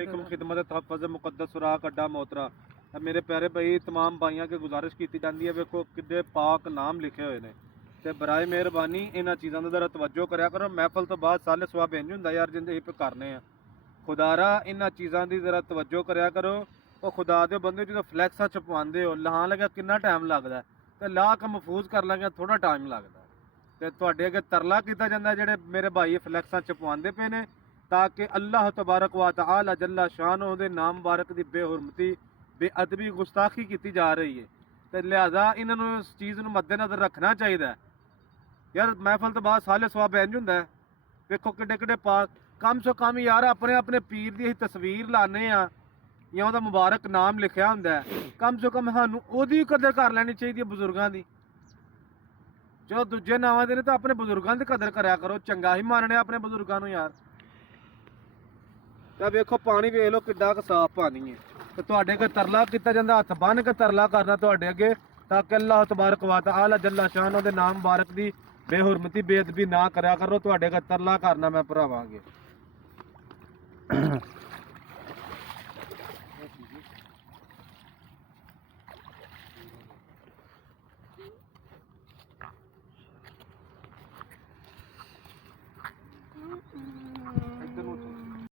वालेकुम खिदमत तहफ़्फ़ुज़ मुक़द्दस सुराख अड्डा मोहतरा। मेरे प्यारे भाई तमाम भाइयों की गुजारिश की जाती है, वेखो कितने पाक नाम लिखे हुए हैं ते बराए मेहरबानी इन्हां चीज़ों का जरा तवज्जो करया करो। महफल तो बाद साले सवाब इंज हुंदा यार जिंदे पे करने आ खुदारा इन्हां चीज़ों की जरा तवज्जो करया करो। वो खुदा दे बंदे जो फ्लैक्सा छपवाते हो लाह लगे कितना टाइम लगता है तो ला के महफूज कर लगे थोड़ा टाइम लगता है तो तुहाडे अगे तरला किया जाता जेडे मेरे भाई फ्लैक्सा छपवाते पे ने ताकि अल्लाह तबारक व तआला जल्ला शान दे नाम मुबारक की बेहुरमती बेअदबी गुस्ताखी की जा रही है तो लिहाजा इन्होंने इस चीज़ को मद्देनजर रखना चाहिए यार। महफल तो बाद साले सवाब इंज हुंदा है, वेखो किड्डे किड्डे पाक कम सो कम यार अपने अपने पीर की तस्वीर लाने आ या ਉਹਦਾ मुबारक नाम लिखा ਹੁੰਦਾ कम से कम ਸਾਨੂੰ ਉਹਦੀ कदर कर लेनी चाहिए बुजुर्गों की। जो दूजे नावां ਦੇ ਨੇ ਤਾਂ ਆਪਣੇ ਬਜ਼ੁਰਗਾਂ ਦੀ ਕਦਰ ਕਰਿਆ ਕਰੋ, ਚੰਗਾ ਹੀ ਮੰਨਣੇ ਆਪਣੇ ਬਜ਼ੁਰਗਾਂ ਨੂੰ ਯਾਰ। ਤਾਂ ਵੇਖੋ ਪਾਣੀ ਵੇਖ ਲਓ ਕਿੱਡਾ ਕੁ ਸਾਫ਼ ਪਾਣੀ ਹੈ ਤੇ ਤੁਹਾਡੇ ਅੱਗੇ ਤਰਲਾ ਕੀਤਾ ਜਾਂਦਾ, ਹੱਥ ਬੰਨ ਕੇ ਤਰਲਾ ਕਰਨਾ ਤੁਹਾਡੇ ਅੱਗੇ ਤਾਂ ਕਿ ਅੱਲਾਹ ਤਬਾਰਕ व तआला जल्ला शान ਉਹਦੇ ਨਾਮ ਮੁਬਾਰਕ ਦੀ ਬੇਹੁਰਮਤੀ ਬੇਅਦਬੀ ਨਾ ਕਰਿਆ ਕਰੋ। ਤੁਹਾਡੇ ਅੱਗੇ ਤਰਲਾ ਕਰਨਾ ਮੈਂ ਭਰਾਵਾਂਗੇ।